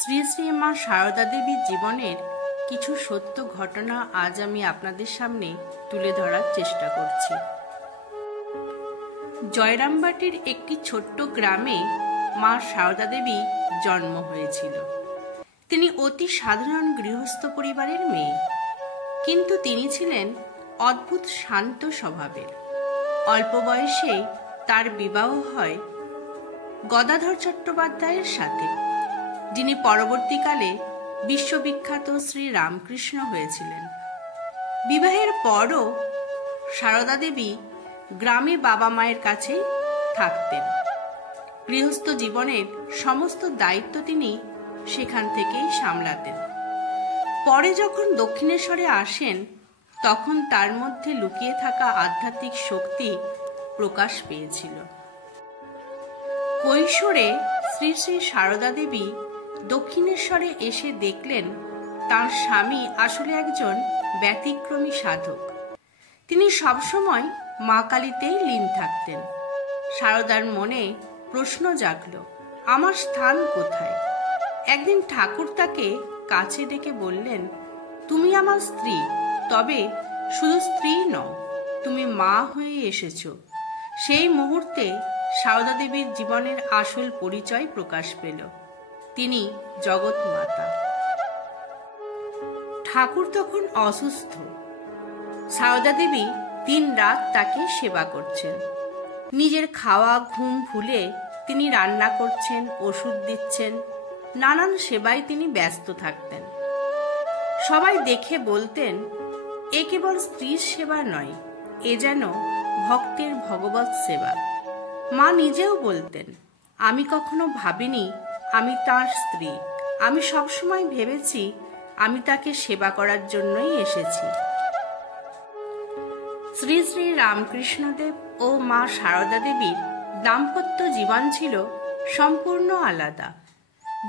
শ্রী শ্রী মা সারদা দেবীর জীবনের কিছু সত্য ঘটনা আজ আমি আপনাদের সামনে তুলে ধরার চেষ্টা করছি। জয়রামবাটির একটি ছোট্ট গ্রামে মা সারদা দেবী জন্ম হয়েছিল। তিনি অতি সাধারণ গৃহস্থ পরিবারের মেয়ে, কিন্তু তিনি ছিলেন অদ্ভুত শান্ত স্বভাবের। অল্প বয়সে তার বিবাহ হয় গদাধর চট্টোপাধ্যায়ের সাথে, যিনি পরবর্তীকালে বিশ্ববিখ্যাত শ্রী রামকৃষ্ণ হয়েছিলেন। বিবাহের পরও সারদা দেবী গ্রামে বাবা মায়ের কাছেই থাকতেন। গৃহস্থ জীবনের সমস্ত দায়িত্ব তিনি সেখান থেকেই সামলাতেন। পরে যখন দক্ষিণেশ্বরে আসেন, তখন তার মধ্যে লুকিয়ে থাকা আধ্যাত্মিক শক্তি প্রকাশ পেয়েছিল। কৈশোরে শ্রী শ্রী সারদা দেবী দক্ষিণেশ্বরে এসে দেখলেন তার স্বামী আসলে একজন ব্যতিক্রমী সাধক। তিনি সবসময় মা কালীতেই লীন থাকতেন। সারদার মনে প্রশ্ন জাগল, আমার স্থান কোথায়? একদিন ঠাকুর তাকে কাছে ডেকে বললেন, তুমি আমার স্ত্রী, তবে শুধু স্ত্রী নও, তুমি মা হয়ে এসেছ। সেই মুহূর্তে সারদা দেবীর জীবনের আসল পরিচয় প্রকাশ পেল। তিনি জগৎ মাতা। ঠাকুর তখন অসুস্থ। সারদা দেবী দিন রাত তাকে সেবা করছেন। নিজের খাওয়া ঘুম ভুলে তিনি রান্না করছেন, ওষুধ দিচ্ছেন, নানান সেবায় তিনি ব্যস্ত থাকতেন। সবাই দেখে বলতেন, এ কেবল স্ত্রীর সেবা নয়, এ যেন ভক্তের ভগবৎ সেবা। মা নিজেও বলতেন, আমি কখনো ভাবিনি আমি তার স্ত্রী, আমি সবসময় ভেবেছি আমি তাকে সেবা করার জন্যই এসেছি। শ্রী শ্রী রামকৃষ্ণদেব ও মা সারদা দেবীর দাম্পত্য জীবন ছিল সম্পূর্ণ আলাদা।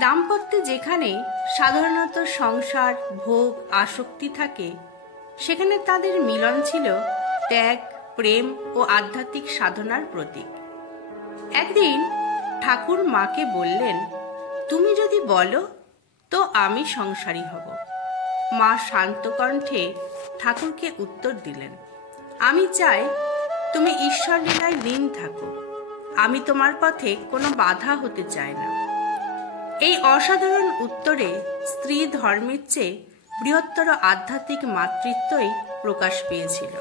দাম্পত্যে যেখানে সাধারণত সংসার, ভোগ, আসক্তি থাকে, সেখানে তাদের মিলন ছিল ত্যাগ, প্রেম ও আধ্যাত্মিক সাধনার প্রতীক। একদিন ঠাকুর মাকে বললেন, তুমি যদি বলো তো আমি সংসারী হব। মা শান্ত কণ্ঠে ঠাকুরকে উত্তর দিলেন, আমি চাই তুমি ঈশ্বর লীলায় লীন থাকো, আমি তোমার পথে কোনো বাধা হতে চাই না। এই অসাধারণ উত্তরে স্ত্রী ধর্মের চেয়ে বৃহত্তর আধ্যাত্মিক মাতৃত্বই প্রকাশ পেয়েছিল।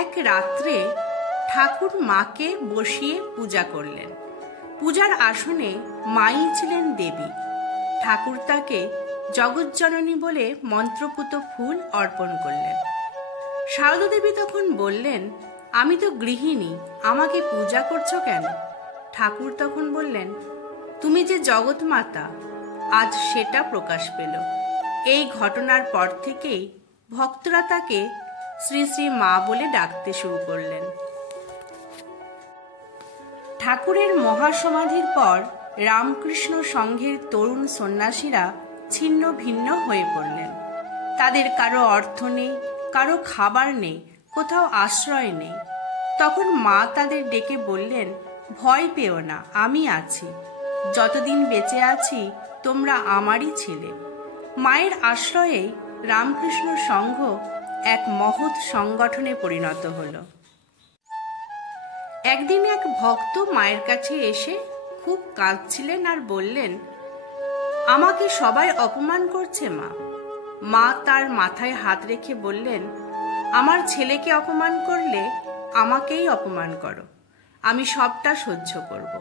এক রাত্রে ঠাকুর মাকে বসিয়ে পূজা করলেন। পূজার আসনে মাই ছিলেন দেবী। ঠাকুর তাকে জগজ্জননী বলে মন্ত্রপুত ফুল অর্পণ করলেন। সারদা দেবী তখন বললেন, আমি তো গৃহিণী, আমাকে পূজা করছো কেন? ঠাকুর তখন বললেন, তুমি যে জগৎ মাতা, আজ সেটা প্রকাশ পেল। এই ঘটনার পর থেকেই ভক্তরা তাকে শ্রী শ্রী মা বলে ডাকতে শুরু করলেন। ঠাকুরের মহাসমাধির পর রামকৃষ্ণ সংঘের তরুণ সন্ন্যাসীরা ছিন্ন ভিন্ন হয়ে পড়লেন। তাদের কারো অর্থ নেই, কারো খাবার নেই, কোথাও আশ্রয় নেই। তখন মা তাদের ডেকে বললেন, ভয় পেও না, আমি আছি। যতদিন বেঁচে আছি তোমরা আমারই ছেলে। মায়ের আশ্রয়ে রামকৃষ্ণ সংঘ এক মহৎ সংগঠনে পরিণত হল। একদিন এক ভক্ত মায়ের কাছে এসে খুব কাঁদছিলেন আর বললেন, আমাকে সবাই অপমান করছে মা। মা তার মাথায় হাত রেখে বললেন, আমার ছেলেকে অপমান করলে আমাকেই অপমান করো, আমি সবটা সহ্য করব।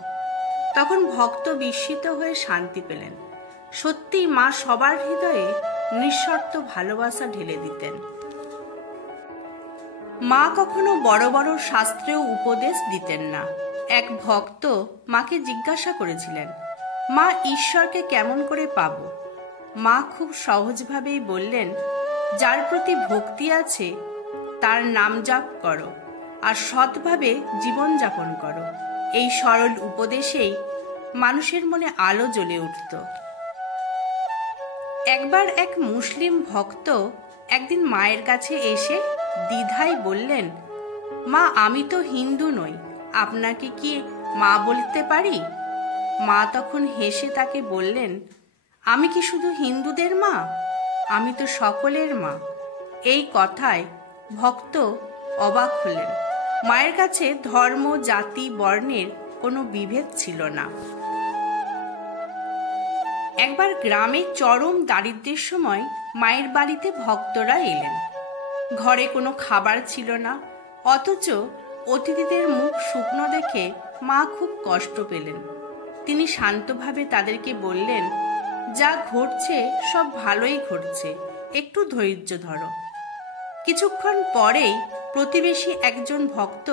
তখন ভক্ত বিস্মিত হয়ে শান্তি পেলেন। সত্যিই মা সবার হৃদয়ে নিঃশর্ত ভালোবাসা ঢেলে দিতেন। মা কখনো বড় বড় শাস্ত্রেও উপদেশ দিতেন না। এক ভক্ত মাকে জিজ্ঞাসা করেছিলেন, মা ঈশ্বরকে কেমন করে পাব? মা খুব সহজভাবেই বললেন, যার প্রতি ভক্তি আছে তার নাম জপ করো আর সৎভাবে জীবনযাপন করো। এই সরল উপদেশেই মানুষের মনে আলো জ্বলে উঠত। একবার এক মুসলিম ভক্ত একদিন মায়ের কাছে এসে দ্বিধায় বললেন, মা আমি তো হিন্দু নই, আপনাকে কি মা বলতে পারি? মা তখন হেসে তাকে বললেন, আমি কি শুধু হিন্দুদের মা? আমি তো সকলের মা। এই কথায় ভক্ত অবাক হলেন। মায়ের কাছে ধর্ম, জাতি, বর্ণের কোনো বিভেদ ছিল না। একবার গ্রামে চরম দারিদ্র্যের সময় মায়ের বাড়িতে ভক্তরা এলেন। ঘরে কোনো খাবার ছিল না, অথচ অতিথিদের মুখ শুকনো দেখে মা খুব কষ্ট পেলেন। তিনি শান্তভাবে তাদেরকে বললেন, যা ঘটছে সব ভালোই ঘটছে, একটু ধৈর্য ধরো। কিছুক্ষণ পরেই প্রতিবেশী একজন ভক্ত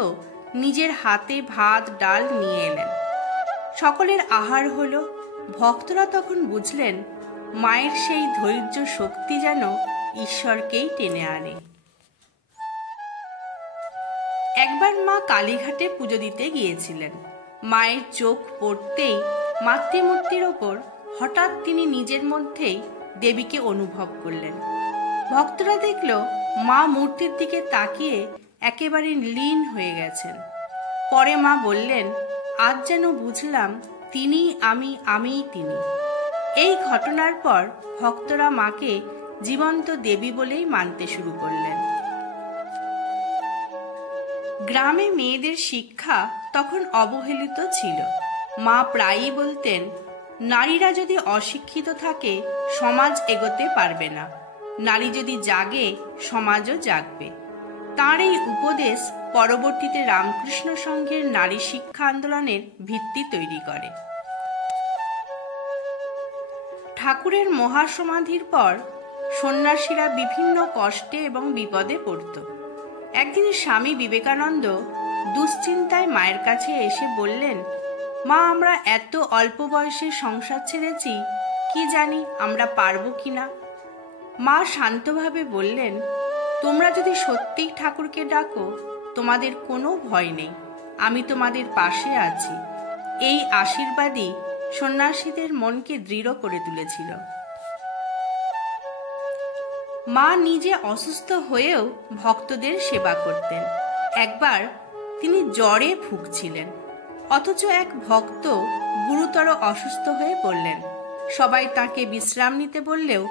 নিজের হাতে ভাত ডাল নিয়ে এলেন। সকলের আহার হলো। ভক্তরা তখন বুঝলেন মায়ের সেই ধৈর্য শক্তি যেন ঈশ্বরকেই টেনে আনে। একবার মা কালীঘাটে পুজো দিতে গিয়েছিলেন। মায়ের চোখ পড়তেই মাতৃমূর্তির ওপর হঠাৎ তিনি নিজের মধ্যেই দেবীকে অনুভব করলেন। ভক্তরা দেখল মা মূর্তির দিকে তাকিয়ে একেবারে লীন হয়ে গেছেন। পরে মা বললেন, আজ যেন বুঝলাম তিনি আমি, আমিই তিনি। এই ঘটনার পর ভক্তরা মাকে জীবন্ত দেবী বলেই মানতে শুরু করলেন। গ্রামে মেয়েদের শিক্ষা তখন অবহেলিত ছিল। মা প্রায়ই বলতেন, নারীরা যদি অশিক্ষিত থাকে সমাজ এগোতে পারবে না, নারী যদি জাগে সমাজও জাগবে। তাঁর এই উপদেশ পরবর্তীতে রামকৃষ্ণ সংঘের নারী শিক্ষা আন্দোলনের ভিত্তি তৈরি করে। ঠাকুরের মহাসমাধির পর সন্ন্যাসীরা বিভিন্ন কষ্টে এবং বিপদে পড়ত। একদিন স্বামী বিবেকানন্দ দুশ্চিন্তায় মায়ের কাছে এসে বললেন, মা, আমরা এত অল্প বয়সে সংসার ছেড়েছি, কি জানি আমরা পারবো কিনা। মা শান্তভাবে বললেন, তোমরা যদি সত্যিই ঠাকুরকে ডাকো তোমাদের কোনো ভয় নেই, আমি তোমাদের পাশে আছি। এই আশীর্বাদই সন্ন্যাসীদের মনকে দৃঢ় করে তুলেছিল। মা নিজে অসুস্থ হয়েও ভক্তদের সেবা করতেন। একবার তিনি জ্বরে ভুগছিলেন, অথচ এক ভক্ত গুরুতর অসুস্থ হয়ে পড়লেন। সবাই তাকে বিশ্রাম নিতে বললেও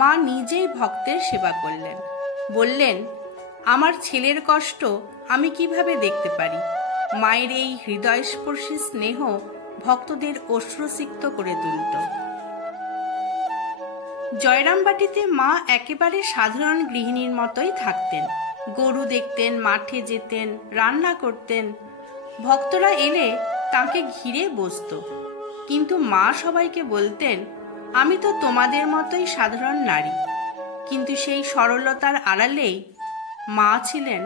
মা নিজেই ভক্তের সেবা করলেন। বললেন, আমার ছেলের কষ্ট আমি কিভাবে দেখতে পারি। মায়ের এই হৃদয়স্পর্শী স্নেহ ভক্তদের অশ্রুসিক্ত করে তুলত। জয়রামবাটিতে মা একেবারে সাধারণ গৃহিণীর মতোই থাকতেন। গরু দেখতেন, মাঠে যেতেন, রান্না করতেন। ভক্তরা এলে তাকে ঘিরে বসত, কিন্তু মা সবাইকে বলতেন, আমি তো তোমাদের মতোই সাধারণ নারী। কিন্তু সেই সরলতার আড়ালেই মা ছিলেন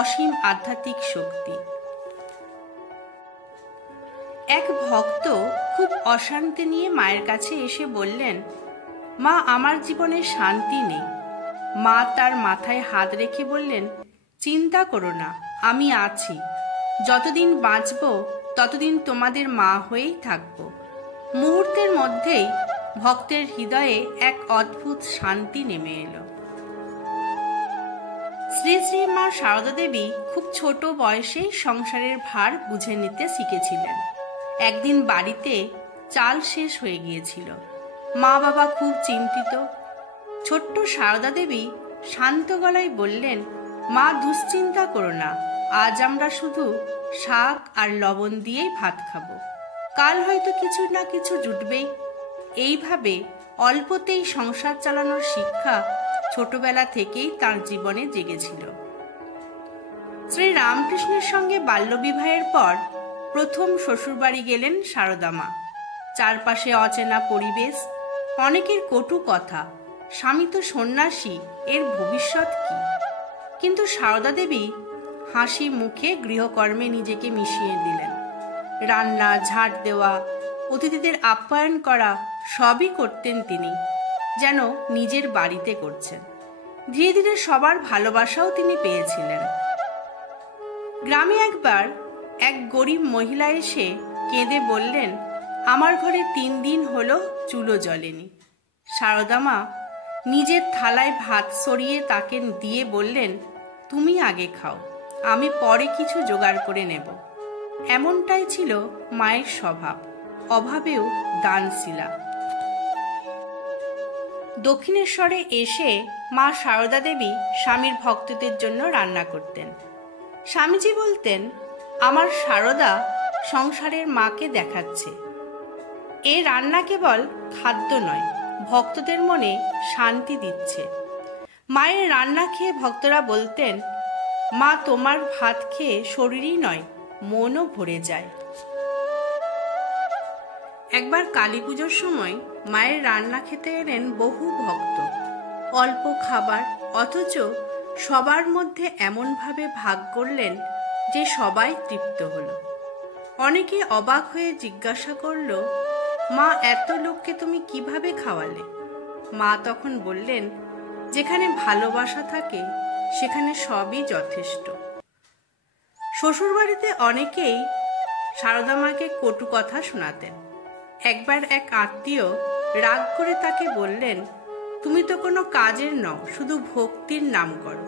অসীম আধ্যাত্মিক শক্তি। এক ভক্ত খুব অশান্তি নিয়ে মায়ের কাছে এসে বললেন, মা, আমার জীবনে শান্তি নেই। মা তার মাথায় হাত রেখে বললেন, চিন্তা করো না, আমি আছি। যতদিন বাঁচব ততদিন তোমাদের মা হয়েই থাকব। মুহূর্তের মধ্যেই ভক্তের হৃদয়ে এক অদ্ভুত শান্তি নেমে এলো। শ্রী শ্রী মা সারদা দেবী খুব ছোট বয়সেই সংসারের ভার বুঝে নিতে শিখেছিলেন। একদিন বাড়িতে চাল শেষ হয়ে গিয়েছিল। মা বাবা খুব চিন্তিত। ছোট্ট সারদা দেবী শান্ত গলায় বললেন, মা, দুশ্চিন্তা করো না, আজ আমরা শুধু শাক আর লবণ দিয়েই ভাত খাবো, কাল হয়তো কিছু না কিছু জুটবেই। এইভাবে অল্পতেই সংসার চালানোর শিক্ষা ছোটবেলা থেকেই তার জীবনে জেগেছিল। শ্রী রামকৃষ্ণের সঙ্গে বাল্যবিবাহের পর প্রথম শ্বশুরবাড়ি গেলেন সারদা মা। চারপাশে অচেনা পরিবেশ, অনেকের কটু কথা, স্বামী তো সন্ন্যাসী, এর ভবিষ্যৎ কি? কিন্তু সারদা দেবী হাসি মুখে গৃহকর্মে নিজেকে মিশিয়ে দিলেন। রান্না, ঝাঁট দেওয়া, অতিথিদের আপ্যায়ন করা সবই করতেন তিনি, যেন নিজের বাড়িতে করছেন। ধীরে ধীরে সবার ভালোবাসাও তিনি পেয়েছিলেন। গ্রামে একবার এক গরিব মহিলা এসে কেঁদে বললেন, আমার ঘরে 3 দিন হলো চুলো জ্বলেনি। সারদা মা নিজের থালায় ভাত সরিয়ে তাকে দিয়ে বললেন, তুমি আগে খাও, আমি পরে কিছু জোগাড় করে নেব। এমনটাই ছিল মায়ের স্বভাব, অভাবেও দানশীলা। দক্ষিণেশ্বরে এসে মা সারদা দেবী স্বামীর ভক্তদের জন্য রান্না করতেন। স্বামীজি বলতেন, আমার সারদা সংসারের মাকে দেখাচ্ছে। এ রান্না কেবল খাদ্য নয়, ভক্তদের মনে শান্তি দিচ্ছে। মায়ের রান্না খেয়ে ভক্তরা বলতেন, মা তোমার ভাত খেয়ে শরীরই নয়, মনও ভরে যায়। একবার কালী পুজোর সময় মায়ের রান্না খেতে এলেন বহু ভক্ত। অল্প খাবার, অথচ সবার মধ্যে এমনভাবে ভাগ করলেন যে সবাই তৃপ্ত হলো। অনেকে অবাক হয়ে জিজ্ঞাসা করল, মা এত লোককে তুমি কিভাবে খাওয়ালে? মা তখন বললেন, যেখানে ভালোবাসা থাকে সেখানে সবই যথেষ্ট। শ্বশুরবাড়িতে অনেকেই সারদা মাকে কটু কথা শোনাতেন। একবার এক আত্মীয় রাগ করে তাকে বললেন, তুমি তো কোনো কাজের নও, শুধু ভক্তির নাম করো।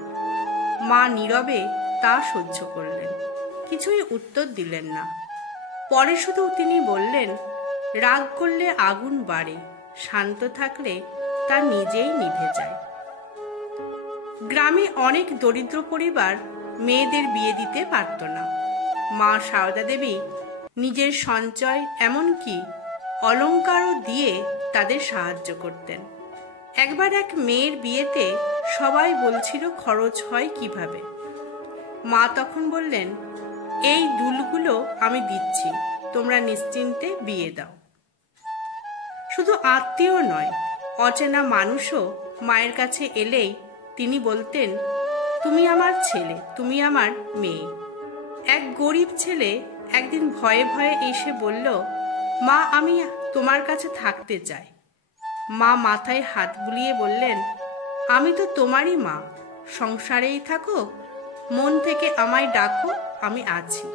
মা নীরবে তা সহ্য করলেন, কিছুই উত্তর দিলেন না। পরে শুধু তিনি বললেন, রাগ করলে আগুন বাড়ে, শান্ত থাকলে তা নিজেই নিভে যায়। গ্রামে অনেক দরিদ্র পরিবার মেয়েদের বিয়ে দিতে পারত না। মা সারদা দেবী নিজের সঞ্চয়, এমনকি অলংকারও দিয়ে তাদের সাহায্য করতেন। একবার এক মেয়ের বিয়েতে সবাই বলছিল খরচ হয় কিভাবে। মা তখন বললেন, এই দুলগুলো আমি দিচ্ছি, তোমরা নিশ্চিন্তে বিয়ে দাও। শুধু আত্মীয় নয়, অচেনা মানুষও মায়ের কাছে এলেই তিনি বলতেন, তুমি আমার ছেলে, তুমি আমার মেয়ে। এক গরিব ছেলে একদিন ভয়ে ভয়ে এসে বলল, মা আমি তোমার কাছে থাকতে চাই। মা মাথায় হাত বুলিয়ে বললেন, আমি তো তোমারই মা, সংসারেই থাকো, মন থেকে আমায় ডাকো, আমি আছি।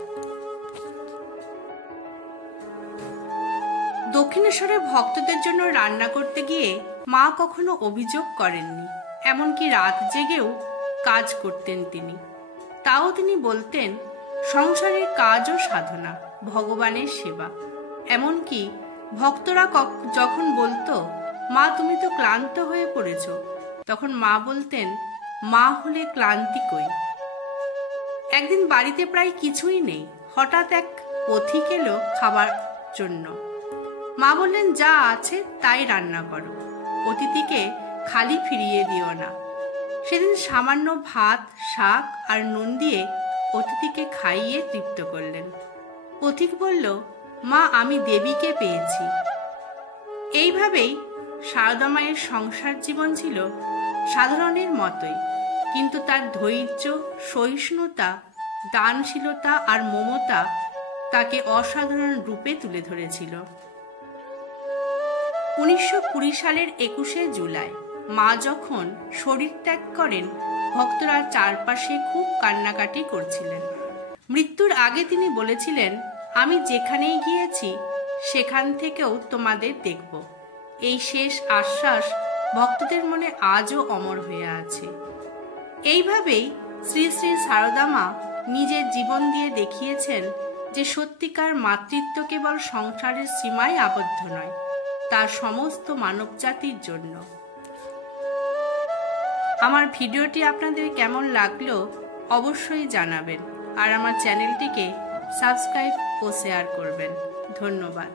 দক্ষিণেশ্বরে ভক্তদের জন্য রান্না করতে গিয়ে মা কখনো অভিযোগ করেননি। এমনকি রাত জেগেও কাজ করতেন তিনি। তাও তিনি বলতেন, সংসারের কাজও সাধনা, ভগবানের সেবা। এমনকি ভক্তরা যখন বলতো, মা তুমি তো ক্লান্ত হয়ে পড়েছ, তখন মা বলতেন, মা হলে ক্লান্তি কই। একদিন বাড়িতে প্রায় কিছুই নেই, হঠাৎ এক পথিক এলো খাবার জন্য। মা বললেন, যা আছে তাই রান্না করো, অতিথিকে খালি ফিরিয়ে দিও না। সেদিন সামান্য ভাত, শাক আর নুন দিয়ে অতিথিকে খাইয়ে তৃপ্ত করলেন। পথিক বলল, মা আমি দেবীকে পেয়েছি। এইভাবেই সারদা মায়ের সংসার জীবন ছিল সাধারণের মতোই, কিন্তু তার ধৈর্য, সহিষ্ণুতা, দানশীলতা আর মমতা তাকে অসাধারণ রূপে তুলে ধরেছিল। 1920 সালের 21শে জুলাই মা যখন শরীর ত্যাগ করেন, ভক্তরা চারপাশে খুব কান্নাকাটি করছিলেন। মৃত্যুর আগে তিনি বলেছিলেন, আমি যেখানেই গিয়েছি সেখান থেকেও তোমাদের দেখব। এই শেষ আশ্বাস ভক্তদের মনে আজও অমর হয়ে আছে। এইভাবেই শ্রী শ্রী সারদা মা নিজের জীবন দিয়ে দেখিয়েছেন যে সত্যিকার মাতৃত্ব কেবল সংসারের সীমায় আবদ্ধ নয়, তা সমস্ত মানবজাতির জন্য। আমার ভিডিওটি আপনাদের কেমন লাগলো অবশ্যই জানাবেন, আর আমার চ্যানেলটিকে সাবস্ক্রাইব ও শেয়ার করবেন। ধন্যবাদ।